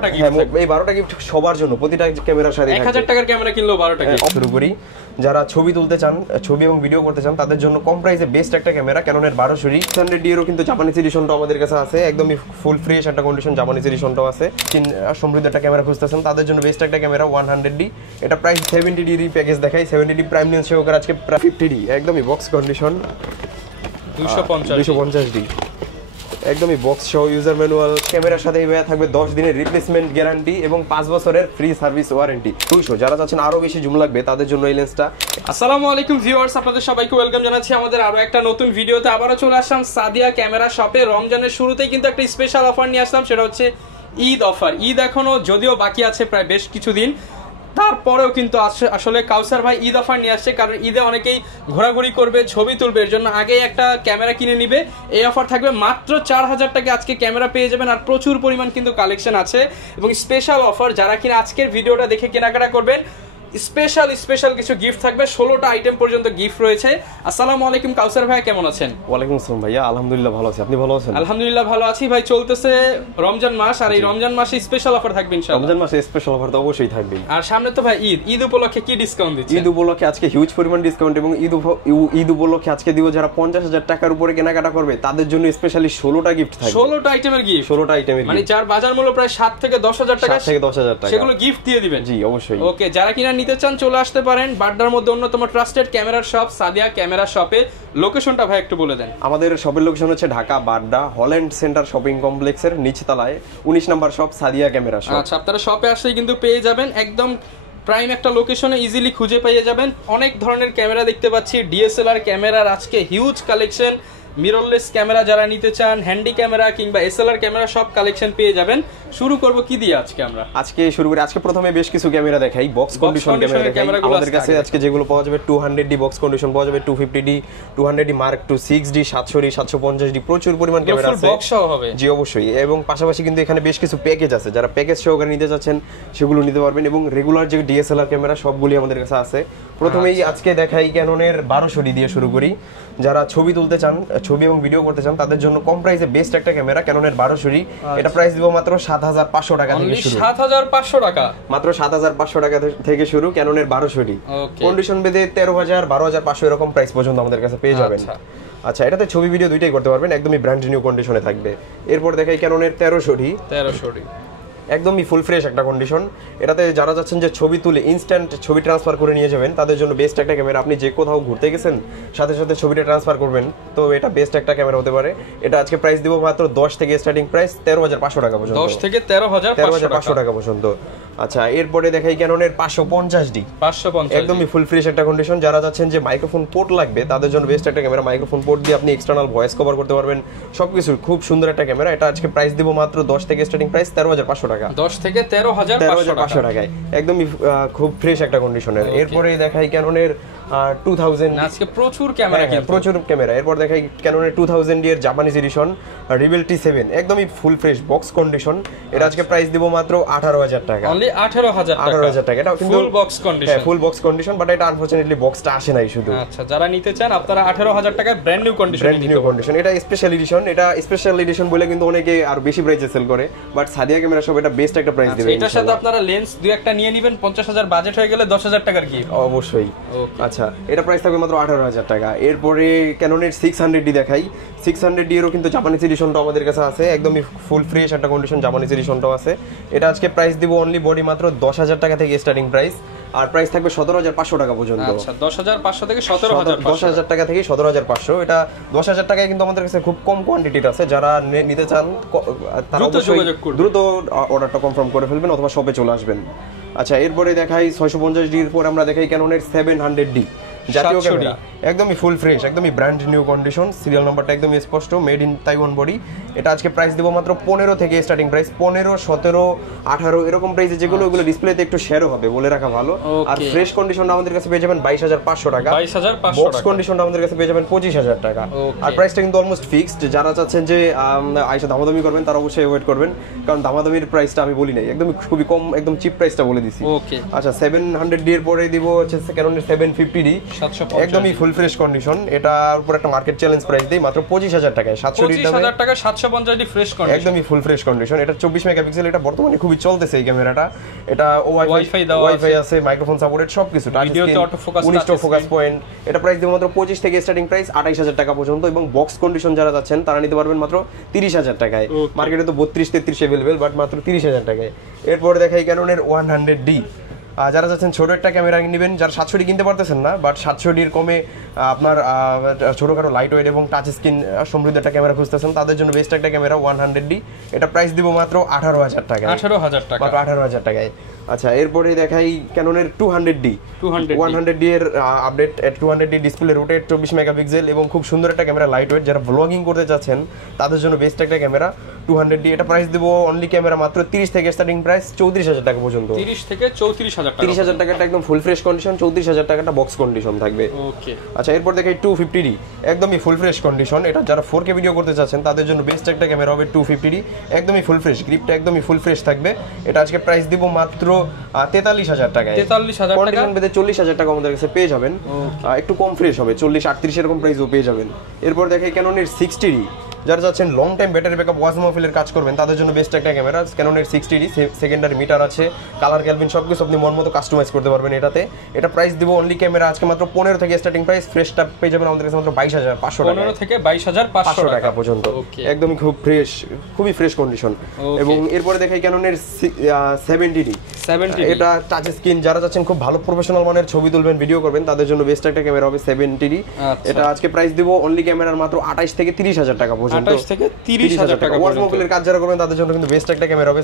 12টা gift থাকবে। এই 12টা gift সবার জন্য, প্রতিটা ক্যামেরার সাথে 1000 টাকার ক্যামেরা কিনলেও 12টা গিফট। শুরু করি। যারা ছবি তুলতে চান, ছবি এবং ভিডিও করতে চান, তাদের জন্য কম প্রাইসে বেস্ট একটা ক্যামেরা ক্যাননের 1200 600D এরও কিন্তু জাপানিজ এডিশনটাও আমাদের কাছে আছে, একদমই ফুল ফ্রেশ একটা কন্ডিশন জাপানিজ এডিশনটাও আছে। সমৃদ্ধ একটা ক্যামেরা খুঁজতেছেন তাদের জন্য বেস্ট একটা ক্যামেরা 100D। এটা প্রাইস 70D প্যাকেজ দেখাই, 70D প্রাইম লেন্স সহকারে আজকে 50D, একদমই বক্স কন্ডিশন 250D, একদমই বক্স সহ ইউজার ম্যানুয়াল। ক্যামেরার সাথে ভাইয়া থাকবে 10 দিনের রিপ্লেসমেন্ট গ্যারান্টি এবং 5 বছরের ফ্রি সার্ভিস ওয়ারেন্টি। 200 যারা চাচ্ছেন আরো বেশি জুম লাগবে তাদের জন্য এই লেন্সটা। আসসালামু আলাইকুম ভিউয়ার্স, আপনাদের সবাইকে ওয়েলকাম জানাচ্ছি আমাদের আরো একটা নতুন ভিডিওতে। আবারও চলে আসলাম সাদিয়া ক্যামেরা শপে। রমজানের শুরুতেই কিন্তু একটা স্পেশাল অফার নিয়ে আসলাম, সেটা হচ্ছে ঈদ অফার। ঈদ এখনো যদিও বাকি আছে প্রায় বেশ কিছুদিন, তারপরেও কিন্তু আসলে কাউসার ভাই ঈদ অফার নিয়ে আসছে, কারণ ঈদে অনেকেই ঘোরাঘুরি করবে, ছবি তুলবে, এর জন্য আগেই একটা ক্যামেরা কিনে নিবে। এই অফার থাকবে মাত্র 4000 টাকা আজকে ক্যামেরা পেয়ে যাবেন, আর প্রচুর পরিমাণ কিন্তু কালেকশন আছে এবং স্পেশাল অফার। যারা কিনা আজকের ভিডিওটা দেখে কেনাকাটা করবেন, স্পেশাল কিছু গিফট থাকবে, 16টা আইটেম পর্যন্ত গিফট রয়েছে। আসসালামু আলাইকুম কাউসার ভাই, কেমন আছেন? ওয়ালাইকুম আসসালাম ভাইয়া, আলহামদুলিল্লাহ ভালো আছি, আপনি ভালো আছেন? আলহামদুলিল্লাহ ভালো আছি ভাই। চলতেছে রমজান মাস, আর এই রমজান মাসে স্পেশাল অফার থাকবে ইনশাআল্লাহ। রমজান মাসে স্পেশাল অফার তো অবশ্যই থাকবে। আর সামনে তো ভাই ঈদ উপলক্ষে কি ডিসকাউন্ট দিচ্ছেন? ঈদ উপলক্ষে আজকে হিউজ পরিমাণ ডিসকাউন্ট, এবং ঈদ উপলক্ষে আজকে দিব যারা 50000 টাকার উপরে কেনাকাটা করবে তাদের জন্য স্পেশালি 16টা গিফট থাকবে। 16টা আইটেমের গিফট, 16টা আইটেমের, মানে যার বাজার মূল্য প্রায় 7 থেকে 10000 টাকা, 7 থেকে 10000 টাকা, সেগুলো গিফট দিয়ে দিবেন। জি অবশ্যই। ওকে, যারা কিনা নিতে চান চলে আসতে পারেন বাড্ডার মধ্যে অন্যতম ট্রাস্টেড ক্যামেরার শপ সাদিয়া ক্যামেরা শপে। লোকেশনটা ভাই একটু বলে দেন। আমাদের শপের লোকেশন হচ্ছে Dhaka Badda Holland centre shopping কমপ্লেক্সের নিচতলায় 19 নম্বর শপ সাদিয়া ক্যামেরা শপ। আচ্ছা, আপনারা শপে আসলেই কিন্তু পেয়ে যাবেন, একদম প্রাইম একটা লোকেশনে ইজিলি খুঁজে পেয়ে যাবেন। অনেক ধরনের ক্যামেরা দেখতে পাচ্ছি, ডিএসএলআর ক্যামেরার আজকে হিউজ কালেকশন, মিররলেস ক্যামেরা যারা নিতে চান, হ্যান্ডি ক্যামেরা কিংবা এসএলআর ক্যামেরা সব কালেকশন পেয়ে যাবেন। শুরু করব কি দিয়ে আজকে আমরা? আজকে শুরু করি, আজকে প্রথমে বেশ কিছু ক্যামেরা দেখাই, বক্স কন্ডিশন ক্যামেরা দেখাই। আমাদের কাছে আজকে যেগুলো পাওয়া যাবে 200D বক্স কন্ডিশন পাওয়া যাবে, 250D, 200D Mark II, 6D, 700D, 750D, প্রচুর পরিমাণ ক্যামেরা আছে, বক্স সহ হবে। জি অবশ্যই। এবং পাশাপাশি কিন্তু এখানে বেশ কিছু প্যাকেজ আছে, যারা প্যাকেজ সহকারে নিতে যাচ্ছেন সেগুলো নিতে পারবেন, এবং রেগুলার যে ডিএসএলআর ক্যামেরা সবগুলি আমাদের কাছে আছে। প্রথমেই আজকে দেখাই ক্যাননের 1200D দিয়ে শুরু করি। যারা ছবি তুলতে চান, ছবি এবং ভিডিও করতে চান, তাদের জন্য কম প্রাইসে বেস্ট একটা ক্যামেরা ক্যাননের 1200D। এটা প্রাইস দিব মাত্র 7500 টাকা থেকে শুরু। 7500 টাকা, মাত্র 7500 টাকা থেকে শুরু ক্যাননের 1200D। কন্ডিশন বেদে 13000, 12500 এরকম প্রাইস পর্যন্ত আমাদের কাছে পেয়ে যাবেন। আচ্ছা, এটাতে ছবি ভিডিও দুইটাই করতে পারবেন, একদমই ব্র্যান্ড নিউ কন্ডিশনে থাকবে। এরপর দেখাই ক্যাননের 1300D। একদমই ফুল ফ্রেশ একটা কন্ডিশন। এটাতে যারা চাচ্ছেন যে ছবি তুলে ইনস্ট্যান্ট ছবি ট্রান্সফার করে নিয়ে যাবেন, তাদের জন্য বেস্ট একটা ক্যামেরা। আপনি যে কোথাও ঘুরতে গেছেন, সাথে সাথে ছবিটা ট্রান্সফার করবেন, তো এটা বেস্ট একটা ক্যামেরা হতে পারে। এটা আজকে প্রাইস দিব মাত্র 10 থেকে স্টার্টিং প্রাইস 13500 টাকা পর্যন্ত, 10 থেকে 13500 টাকা পর্যন্ত। আচ্ছা, এরপরে দেখাই ক্যাননের 550D। একদমই ফুল ফ্রেশ একটা কন্ডিশন। যারা চাচ্ছেন যে মাইক্রোফোন পোর্ট লাগবে তাদের জন্য বেস্ট একটা ক্যামেরা। মাইক্রোফোন পোর্ট দিয়ে আপনি এক্সটার্নাল ভয়েস কভার করতে পারবেন, সবকিছু খুব সুন্দর একটা ক্যামেরা। এটা আজকে প্রাইস দিব মাত্র 10 থেকে স্টার্টিং প্রাইস 13500 টাকা, 10 থেকে 13500 টাকায়, একদমই খুব ফ্রেশ একটা কন্ডিশনের। এরপরে দেখাই ক্যাননের 2000। আজকে প্রচুর ক্যামেরা, প্রচুর ক্যামেরা। এরপর দেখাই ক্যাননের 2000D এর জাপানিজ এডিশন রিবেল T7, একদমই ফুল ফ্রেশ বক্স কন্ডিশন। এটা আজকে প্রাইস দিব মাত্র 18000 টাকা, অনলি 18000 টাকা। এটা কিন্তু full box condition, full box condition, but এটা আনফরচুনেটলি বক্সটা আসে নাই শুধু। আচ্ছা, যারা নিতে চান আপনারা 18000 টাকায় ব্র্যান্ড নিউ কন্ডিশন। এটা স্পেশাল এডিশন। এটা স্পেশাল এডিশন বলে কিন্তু অনেকে আর বেশি প্রাইসে সেল করে, বাট সাদিয়া ক্যামেরা সব এটা বেস্ট একটা প্রাইস দিবে। এটার সাথে আপনারা লেন্স দুই একটা নিয়ে নেবেন, 50000 বাজেট হয়ে গেলে 10000 টাকার গিফট অবশ্যই। আচ্ছা, এটা প্রাইস থাকবে মাত্র 18000 টাকা। এরপরে ক্যাননের 600D দেখাই। 600D এরও কিন্তু জাপানিজ এডিশনটা আমাদের কাছে আছে, একদমই ফুল ফ্রেশ একটা কন্ডিশন জাপানিজ এডিশনটাও আছে। এটা আজকে প্রাইস দিব অনলি বডি মাত্র 10000 টাকা থেকে স্টার্টিং প্রাইস, আর প্রাইস থাকবে 17500 টাকা পর্যন্ত। আচ্ছা, 10500 থেকে 17500, 10000 টাকা থেকে 17500। এটা 10000 টাকায় কিন্তু আমাদের কাছে খুব কম কোয়ান্টিটির আছে। যারা নিতে চান তারা দ্রুত অর্ডারটা কনফার্ম করে ফেলবেন অথবা শপে চলে আসবেন। আচ্ছা, এরপরে দেখাই 650D এর পর আমরা দেখাই ক্যাননের 700D জাতীয় ক্যামেরা, একদমই ফুল ফ্রেশ, একদমই ব্র্যান্ড নিউ কন্ডিশন। সিরিয়াল নাম্বারটা একদমই স্পষ্ট, মেড ইন তাইওয়ান বডি। এটা আজকে প্রাইস দিব মাত্র 15 থেকে স্টার্টিং প্রাইস, 15, 17, 18 এরকম প্রাইসে, যেগুলো ওগুলো ডিসপ্লেতে একটু শেয়ারও হবে বলে রাখা ভালো। আর ফ্রেশ কন্ডিশনটা আমাদের কাছে পেয়ে যাবেন 22500 টাকা, 22500 বক্স কন্ডিশনটা আমাদের কাছে পেয়ে যাবেন 25000 টাকা। আর প্রাইসটা কিন্তু অলমোস্ট ফিক্সড। যারা চাচ্ছেন যে আইসা দামাদামি করবেন তারা অবশ্যই ওয়েট করবেন, কারণ দামাদামির প্রাইসটা আমি বলি নাই, একদমই খুবই কম, একদম চিপ প্রাইসটা বলে দিছি। আচ্ছা, 700D এর পরে দিব হচ্ছে ক্যাননের 750D, একদমই ফুল ফ্রেশ কন্ডিশন। এটার উপর একটা মার্কেট চ্যালেঞ্জ প্রাইস দেই মাত্র 25000 টাকায়, 700D 25000 টাকা 750D ফ্রেশ কন্ডিশন, একদমই ফুল ফ্রেশ কন্ডিশন। এটা 24 মেগাপিক্সেল, এটা বর্তমানে খুব খুবই চলতেছে এই ক্যামেরাটা। এটা ওয়াইফাই আছে, মাইক্রোফোন সাপোর্টেড সবকিছু, টাচ স্ক্রিন, 19টা ফোকাস পয়েন্ট। এটা প্রাইস দিব মাত্র 25 থেকে স্টার্টিং প্রাইস 28000 টাকা পর্যন্ত, এবং বক্স কন্ডিশন যারা যাচ্ছেন তারা নিতে পারবেন মাত্র 30000 টাকায়। মার্কেটে তো 32-33 अवेलेबल, বাট মাত্র 30000 টাকায়। এরপরে দেখাই ক্যাননের 100D। যারা যাচ্ছেন ছোট একটা ক্যামেরা নেবেন, যারা 700D কিনতে পারতেছেন না, বাট 700Dর কমে আপনার ছোটখাটো লাইট ওয়েট এবং টাচ স্ক্রিন সমৃদ্ধ একটা ক্যামেরা খুঁজতেছেন, তাদের জন্য বেস্ট একটা ক্যামেরা 100D। এটা প্রাইস দিব মাত্র 18000 টাকা, 18000 টাকা, মাত্র 18000 টাকায়। আচ্ছা, এরপরে দেখাই ক্যাননের 200D। 100D এর update, 200D display, rotate 24 megapixel এবং খুব সুন্দর একটা ক্যামেরা, লাইট ওয়েট। যারা ব্লগিং করতে চাচ্ছেন তাদের জন্য বেস্ট একটা ক্যামেরা 200D। এটা প্রাইস দিব অনলি ক্যামেরা মাত্র 30 থেকে স্টার্টিং প্রাইস 34000 টাকা পর্যন্ত। 30 থেকে 34000 টাকা। 30000 টাকাটা একদম ফুল ফ্রেশ কন্ডিশন, 34000 টাকাটা বক্স কন্ডিশন থাকবে। ওকে। আচ্ছা, এরপর দেখাই 250D, একদমই ফুল ফ্রেশ কন্ডিশন। এটা যারা 4K ভিডিও করতে চাচ্ছেন তাদের জন্য বেস্ট একটা ক্যামেরা হবে 250D, একদমই ফুল ফ্রেশ, গ্রিপটা একদমই ফুল ফ্রেশ থাকবে। এটা আজকে প্রাইস দিব মাত্র 43000 টাকায়। 43000 টাকা, কন্ডিশন বেদে 40000 টাকা আমাদের কাছে পেয়ে যাবেন। একটু কম ফ্রেশ হবে, 40-38 এরকম প্রাইসও পেয়ে যাবেন। এরপর দেখাই ক্যাননের 60D। যারা যাচ্ছেন লং টাইম ব্যাটারি ব্যাকআপ, ওয়াজ মহফিলের কাজ করবেন, তাদের জন্য বেস্ট একটা ক্যামেরা ক্যাননের 60D। সেকেন্ডারি মিটার আছে, কালার ক্যালভিন সবকিছু আপনি মন মতো কাস্টমাইজ করতে পারবেন এটাতে। এটা প্রাইস দিব অনলি ক্যামেরা আজকে মাত্র 15 থেকে স্টার্টিং প্রাইস, ফ্রেশটা পেয়ে যাবেন আমাদের কাছে মাত্র 22500 টাকা, 15 থেকে 22500 টাকা পর্যন্ত। একদমই খুব ফ্রেশ, খুবই ফ্রেশ কন্ডিশন। এবং এরপরে দেখাই ক্যাননের 70D। এটা টাচ স্ক্রিন, যারা যাচ্ছেন খুব ভালো প্রফেশনাল মানের ছবি তুলবেন, ভিডিও করবেন, তাদের জন্য বেস্ট একটা ক্যামেরা হবে 70D। এটা আজকে প্রাইস দিব অনলি ক্যামেরার মাত্র 28 থেকে 30000 টাকা পর্যন্ত। 28 থেকে 30000 টাকা। ওয়াজ মহফিলের কাজ যারা করবেন তাদের জন্য কিন্তু বেস্ট একটা ক্যামেরা হবে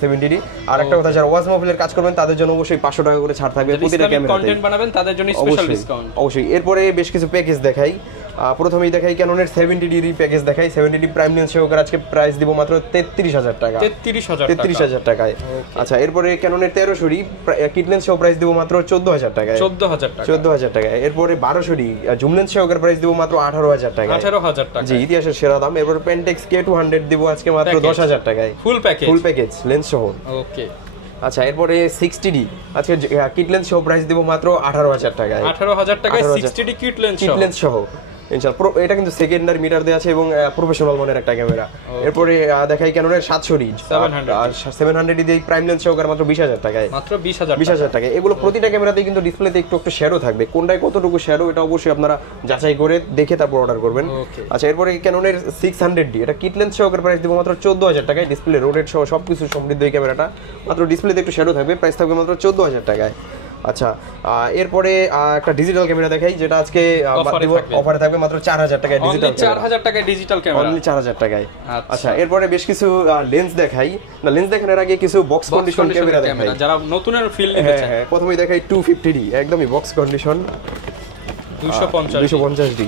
70D। আর একটা কথা, যারা ওয়াজ মহফিলের কাজ করবেন তাদের জন্য অবশ্যই 500 টাকা করে ছাড় থাকবে প্রতিটা ক্যামেরাতে। কন্টেন্ট বানাবেন তাদের জন্য স্পেশাল ডিসকাউন্ট অবশ্যই। এরপরে বেশ কিছু প্যাকেজ দেখাই। প্রথমেই দেখাই ক্যাননের 70D প্যাকেজ দেখাই। 70D প্রাইম লেন্স সহকারে আজকে প্রাইস দিব মাত্র 33000 টাকা, 33000 টাকায়। আচ্ছা, এরপরে ক্যাননের 1300D কিট লেন্স সহ প্রাইস দিব মাত্র 14000 টাকায়, 14000 টাকায়। এরপরে 1200D জুম লেন্স সহকারে প্রাইস দিব মাত্র 18000 টাকা, 18000 টাকা, জি ইতিহাসের সেরা দাম। এরপরে পেন্টেক্স K200 দিব আজকে মাত্র 10000 টাকায়, ফুল প্যাকেজ লেন্স সহ। ওকে। আচ্ছা, এরপরে 60D আজকে কিট লেন্স সহ প্রাইস দিব মাত্র 18000 টাকায়, 18000 টাকায় 60D কিট লেন্স সহ ইনশাআল্লাহ। এটা কিন্তু সেকেন্ডারি মিটার দেয়া আছে এবং প্রফেশনাল মানের একটা ক্যামেরা। এরপরে দেখাই ক্যাননের 700D 700D দিয়ে প্রাইম লেন্স সহকারে মাত্র 20000 টাকায়, মাত্র 20000 টাকায়। এগুলো প্রতিটা ক্যামেরাতেই কিন্তু ডিসপ্লেতে একটু শ্যাডো থাকবে, কোনটায় কতটুকু শ্যাডো এটা অবশ্যই আপনারা যাচাই করে দেখে তারপর অর্ডার করবেন। আচ্ছা, এরপরে ক্যাননের 600D এটা কিট লেন্স সহকারে প্রাইস দিব মাত্র 14000 টাকায়, ডিসপ্লে রোটেট সহ সবকিছু সমৃদ্ধ এই ক্যামেরাটা। মাত্র ডিসপ্লেতে একটু শ্যাডো থাকবে, প্রাইস থাকবে মাত্র 14000 টাকায়। আচ্ছা, এরপরে একটা ডিজিটাল ক্যামেরা দেখাই, যেটা আজকে অফারে থাকবে মাত্র 4000 টাকায়, ডিজিটাল 4000 টাকায় ডিজিটাল ক্যামেরা, অনলি 4000 টাকায়। আচ্ছা, এরপরে বেশ কিছু লেন্স দেখাই। না, লেন্স দেখানোর আগে কিছু বক্স কন্ডিশন ক্যামেরা দেখাই, যারা নতুনের ফিল নিতে চায়। হ্যাঁ, প্রথমেই দেখাই 250D একদমই বক্স কন্ডিশন, 250D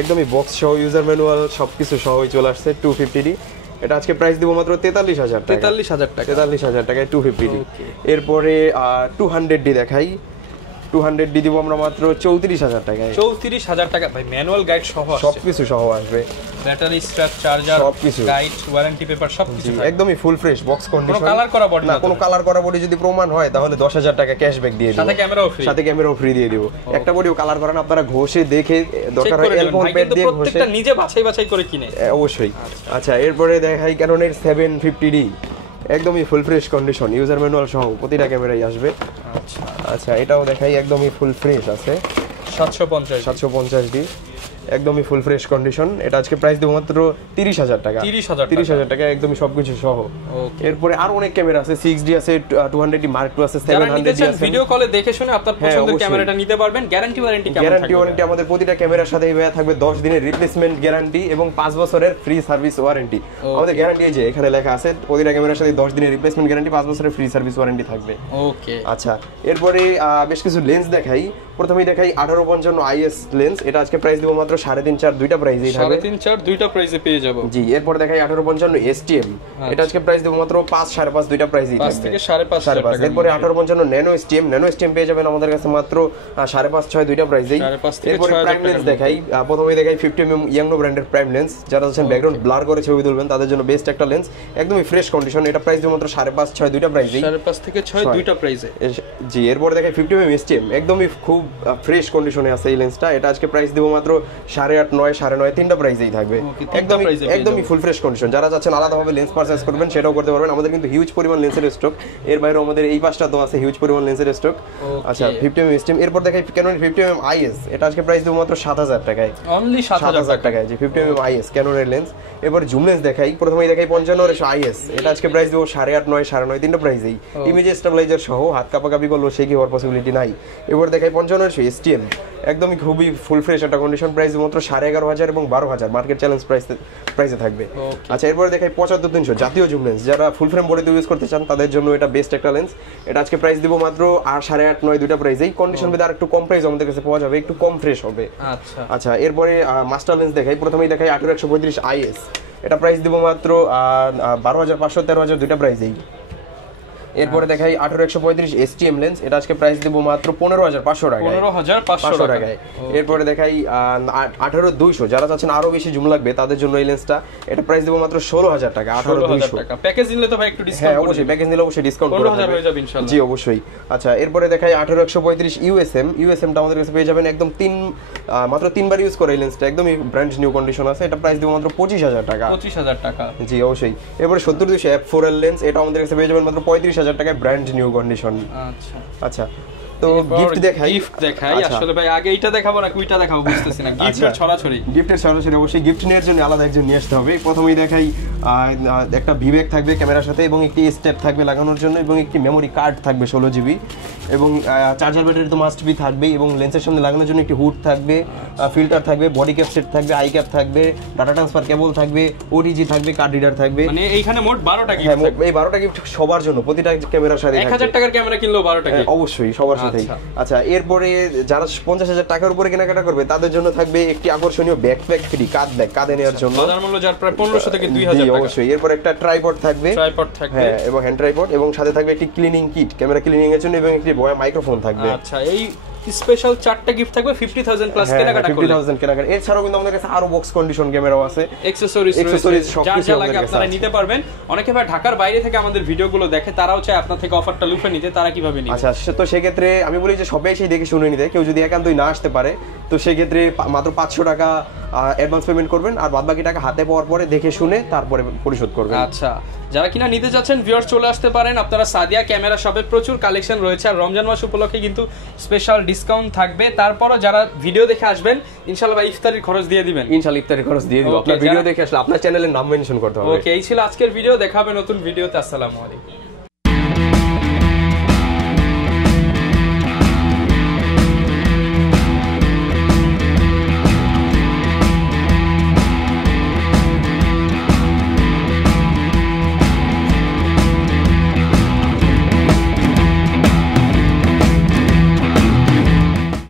একদমই বক্স সহ, ইউজার ম্যানুয়াল সবকিছু সহই চলে আসছে 250D। এটা আজকে প্রাইস দিব মাত্র 43000 টাকা, 43000 টাকায় 250D। এরপরে 200D দেখাই। 200D দিব আমরা মাত্র 34000 টাকায়, 34000 টাকা। ভাই ম্যানুয়াল গাইড সহ সবকিছু সহ আসবে, ব্যাটারি স্ট্র্যাপ, চার্জার, সবকিছু, গাইড, ওয়ারেন্টি পেপার সবকিছু একদমই ফুল ফ্রেশ বক্স কন্ডিশন। কোনো কালার করা বডি না, কোনো কালার করা বডি যদি প্রমাণ হয় তাহলে 10000 টাকা ক্যাশব্যাক দিয়ে দেব, সাথে ক্যামেরাও ফ্রি দিয়ে দেব। একটা বডিও কালার করেন আপনারা, ঘষে দেখে দরকার হয় অ্যালকোহল প্যাড দিয়ে ঘষে, প্রত্যেকটা নিজে বাছাই করে কিনে অবশ্যই। আচ্ছা, এরপরে দেখাই ক্যাননের 750D একদমই full fresh condition, user manual সহ প্রতিটা ক্যামেরাই আসবে। আচ্ছা, এটাও দেখাই, একদমই ফুল ফ্রেশ আছে, 750D একদমই ফুল ফ্রেশ কন্ডিশন। এটা আজকে প্রাইস দেব মাত্র 30000 টাকা, 30000 টাকা একদমই সবকিছু সহ। এরপরে আরো অনেক ক্যামেরা আছে, 6D আছে, 200D Mark II আছে, 700D আছে। ভিডিও কলে দেখে শুনে আপনার পছন্দের ক্যামেরাটা নিতে পারবেন। গ্যারান্টি ওয়ারেন্টি কেমন থাকবে? গ্যারান্টি ওয়ারেন্টি আমাদের প্রতিটা ক্যামেরার সাথেই থাকবে 10 দিনের রিপ্লেসমেন্ট গ্যারান্টি এবং 5 বছরের ফ্রি সার্ভিস ওয়ারেন্টি। আমাদের গ্যারান্টি এই যে এখানে লেখা আছে, প্রতিটা ক্যামেরার সাথে 10 দিনের রিপ্লেসমেন্ট গ্যারান্টি, 5 বছরের ফ্রি সার্ভিস ওয়ারেন্টি থাকবে। ওকে। আচ্ছা, এরপরে বেশ কিছু লেন্স দেখাই। প্রথমেই দেখাই 1855 IS লেন্স। এটা আজকে প্রাইস দিব মাত্র 3.5-4 দুইটা প্রাইসেই থাকবে, 3.5-4 দুইটা প্রাইসে পেয়ে যাব। জি, এরপর দেখাই 1855 STM। এটা আজকে প্রাইস দিব মাত্র 5-5.5 দুইটা প্রাইসেই থাকবে, 5 থেকে 5.5 টাকা। এরপর 1855 ন্যানো STM পেয়ে যাবেন আমাদের কাছে মাত্র 5.5-6 দুইটা প্রাইসেই। এরপর প্রাইম লেন্স দেখাই। প্রথমেই দেখাই 50mm ইয়াংনো ব্র্যান্ডের প্রাইম লেন্স। যারা আছেন ব্যাকগ্রাউন্ড ব্লার করে ছবি তুলবেন তাদের জন্য বেস্ট একটা লেন্স, একদমই ফ্রেশ কন্ডিশন। এটা প্রাইস দিব মাত্র 5.5-6 দুইটা প্রাইসেই, 5.5 থেকে 6 দুইটা প্রাইসে। জি, এরপর দেখাই 50mm STM একদমই খুব ফ্রেশ কন্ডিশনে আছে এই লেন্সটা। এটা আজকে প্রাইস দিব মাত্র 8.5, 9, 9.5 তিনটা প্রাইসেই থাকবে, একদমই ফুল ফ্রেশ কন্ডিশন। যারা যাচ্ছেন আলাদাভাবে লেন্স পারচেজ করবেন সেটাও করতে পারবেন। আমাদের কিন্তু হিউজ পরিমাণ লেন্সের স্টক, এর বাইরে আমাদের এই পাঁচটা তো আছে হিউজ পরিমাণ লেন্সের স্টক। আচ্ছা 50mm স্টিম, এরপর দেখাই ক্যানন 50mm IS, এটা আজকে প্রাইস দিব মাত্র 7,000 টাকায়, অনলি 7,000 টাকায় জি 50mm IS ক্যাননের লেন্স। এরপর জুম লেন্স দেখাই, প্রথমেই দেখাই 55mm IS, এটা আজকে প্রাইস দিব 8.5, 9, 9.5 তিনটা প্রাইসেই, ইমেজ স্টেবিলাইজার সহ, হাত কাঁপাকাঁপি করলেও সে কি হওয়ার পসিবিলিটি নাই। এবার দেখাই 55mm STM, একদমই খুবই ফুল ফ্রেশ একটা কন্ডিশন, প্রাইস মাত্র 11,500 এবং 12,000 মার্কেট চ্যালেঞ্জ প্রাইসে থাকবে। আচ্ছা এরপরে দেখাই 75-300 জাতীয় জুম লেন্স, যারা ফুল ফ্রেম বডিতে ইউজ করতে চান তাদের জন্য এটা বেস্ট একটা লেন্স। এটা আজকে প্রাইস দিব মাত্র 8.5, 9 দুইটা প্রাইসেই, কন্ডিশন ভিতরে আর একটু কম প্রাইস আমাদের কাছে পাওয়া যাবে, একটু কম ফ্রেশ হবে। আচ্ছা এরপরে মাস্টার লেন্স দেখাই, প্রথমেই দেখাই 18-135 IS, এটা প্রাইস দিব মাত্র 12,500, 13,000 দুইটা প্রাইসেই। এরপরে দেখাই 18-135 STM লেন্স, এটা আজকে প্রাইস দেব মাত্র 15,500 টাকায়, 15,500 টাকায়। এরপরে দেখাই 18-200, যারা চাচ্ছেন আরো বেশি জুম লাগবে তাদের জন্য এই লেন্সটা, এটা প্রাইস দেব মাত্র 16,000 টাকা, 18-200 টাকা। প্যাকেজ নিলে তো ভাই একটু ডিসকাউন্ট, হ্যাঁ অবশ্যই প্যাকেজ নিলে অবশ্যই ডিসকাউন্ট করে দেব, হয়ে যাবে ইনশাআল্লাহ জি অবশ্যই। আচ্ছা এরপরে দেখাই 18-135 USM টা আমাদের কাছে পেয়ে যাবেন একদম মাত্র 3 বার ইউজ করে এই লেন্সটা, একদমই ব্র্যান্ড নিউ কন্ডিশন আছে, এটা প্রাইস দেব মাত্র 25,000 টাকা, 25,000 টাকা জি অবশ্যই। এরপরে 70-200 f4L লেন্স, এটা আমাদের কাছে পেয়ে যাবেন মাত্র 35,000 টাকায়, ব্র্যান্ড নিউ কন্ডিশন। আচ্ছা তো গিফট দেখাই, আসলে ভাই আগে এটা দেখাবো না কুইটা দেখাবো বুঝতেছি না, গিফটের ছড়াছড়ি অবশ্যই গিফট নেওয়ার জন্য আলাদা একজন নিয়ে আসতে হবে। প্রথমেই দেখাই একটা ভিব্যাক থাকবে ক্যামেরার সাথে, এবং একটি স্টেপ থাকবে লাগানোর জন্য, এবং একটি মেমোরি কার্ড থাকবে 16 GB, এবং চার্জার ব্যাটারি তো মাস্ট বি থাকবেই, এবং লেন্সের সামনে লাগানোর জন্য একটি হুড থাকবে, ফিল্টার থাকবে, বডি ক্যাপ সেট থাকবে, আই ক্যাপ থাকবে, ডাটা ট্রান্সফার কেবল থাকবে, OTG থাকবে, কার্ড রিডার থাকবে, মানে এইখানে মোট 12টা গিফট থাকবে। এই 12টা গিফট সবার জন্য, প্রতিটা ক্যামেরার সাথে 1000 টাকার ক্যামেরা কিনলেও 12টা গিফট অবশ্যই সবার সাথেই। আচ্ছা এরপরে যারা 50,000 টাকার উপরে কেনাকাটা করবে তাদের জন্য থাকবে একটি আকর্ষণীয় ব্যাকপ্যাক ফ্রি, কাঁধে নেওয়ার জন্য, বাজার মূল্য যার প্রায় 1500 থেকে 2000 টাকা অবশ্যই। এরপর একটা ট্রাইপড থাকবে, হ্যাঁ এবং হ্যান্ড ট্রাইপড, এবং সাথে থাকবে একটি ক্লিনিং কিট ক্যামেরা ক্লিনিং এর জন্য, এবং একটি বয়া মাইক্রোফোন থাকবে। আচ্ছা এই স্পেশাল 4টা গিফট থাকবে 50,000 প্লাস কেনাকাটা করলে, 50,000 কেনাকাটা। এছাড়াও কিন্তু আমাদের কাছে আরো বক্স কন্ডিশন ক্যামেরাও আছে, অ্যাকসেসরিজ সবকিছু লাগে আপনারা নিতে পারবেন। অনেকে ভাই ঢাকার বাইরে থেকে আমাদের ভিডিওগুলো দেখে, তারাও চায় আপনার থেকে অফারটা লুফে নিতে, তারা কিভাবে নিবে? আচ্ছা তো সেই ক্ষেত্রে আমি বলি যে সবাই এসে দেখে শুনে নিতে, কেউ যদি একান্তই না আসতে পারে তো সেই ক্ষেত্রে মাত্র 500 টাকা অ্যাডভান্স পেমেন্ট করবেন, আর বাদবাকি টাকা হাতে পাওয়ার পরে দেখে শুনে তারপরে পরিশোধ করবেন। আচ্ছা যারা কিনা নিতে যাচ্ছেন ভিউয়ার্স চলে আসতে পারেন আপনারা সাদিয়া ক্যামেরা শপে, প্রচুর কালেকশন রয়েছে, আর রমজান মাস উপলক্ষে কিন্তু স্পেশাল ডিসকাউন্ট থাকবে। তারপরও যারা ভিডিও দেখে আসবেন ইনশাআল্লাহ ভাই ইফতারির খরচ দিয়ে দিবেন, ইনশাআল্লাহ ইফতারির খরচ দিয়ে দিব, আপনার ভিডিও দেখে আসলে আপনার চ্যানেলের নাম মেনশন করতে হবে। ওকে এই ছিল আজকের ভিডিও, দেখা হবে নতুন ভিডিওতে, আসসালামু আলাইকুম।